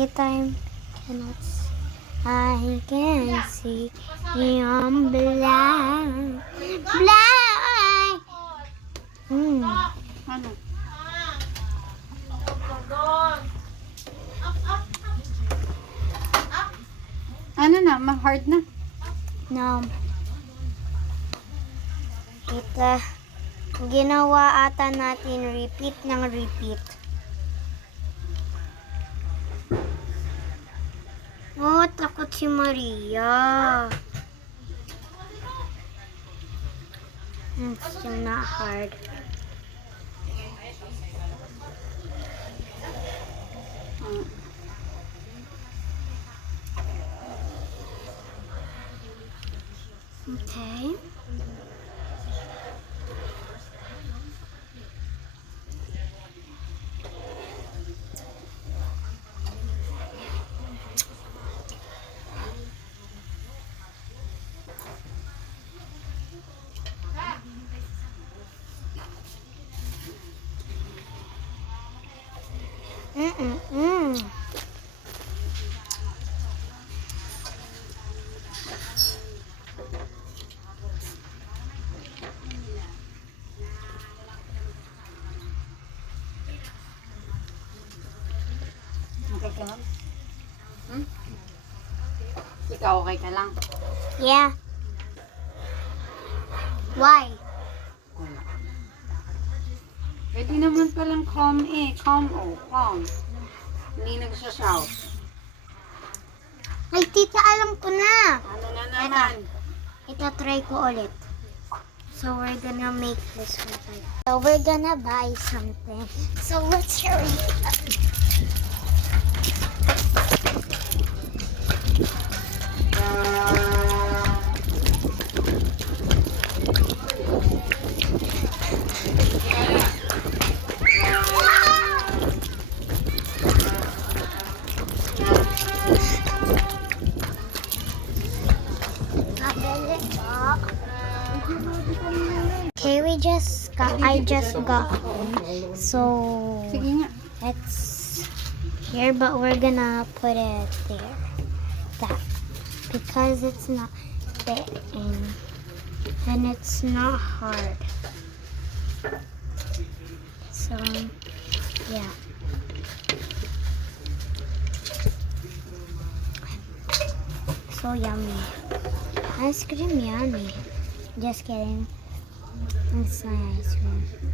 It I cannot see. I can see I'm blind. Blind. Ano? Ano na? Ma-hard na? No. Ginawa ata natin repeat ng repeat. Oh, takot si Maria. It's still not hard. Okay. Okay ka lang? Ikaw okay ka lang? Yeah. Why? Pwede naman palang calm eh. Calm calm. Hindi nagsashout. Ay, tita, alam ko na. Ano na naman? Ito-try ko ulit. So, we're gonna make this one. So, we're gonna buy something. So, let's hurry up. Okay, I just got home. So, Sige nga. it's here, but we're gonna put it there. That. Because it's not fitting. And it's not hard. So, yeah. So yummy. Ice cream yummy. Just kidding. It's not ice cream.